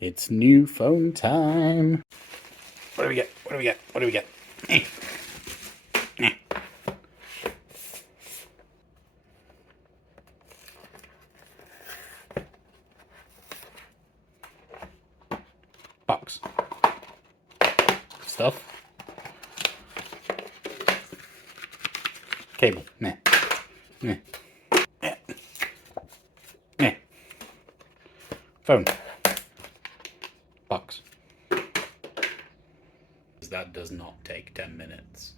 It's new phone time. What do we get? What do we get? What do we get? Eh. Eh. Box. Stuff. Cable. Meh. Meh. Eh. Meh. Phone. Box. That does not take 10 minutes.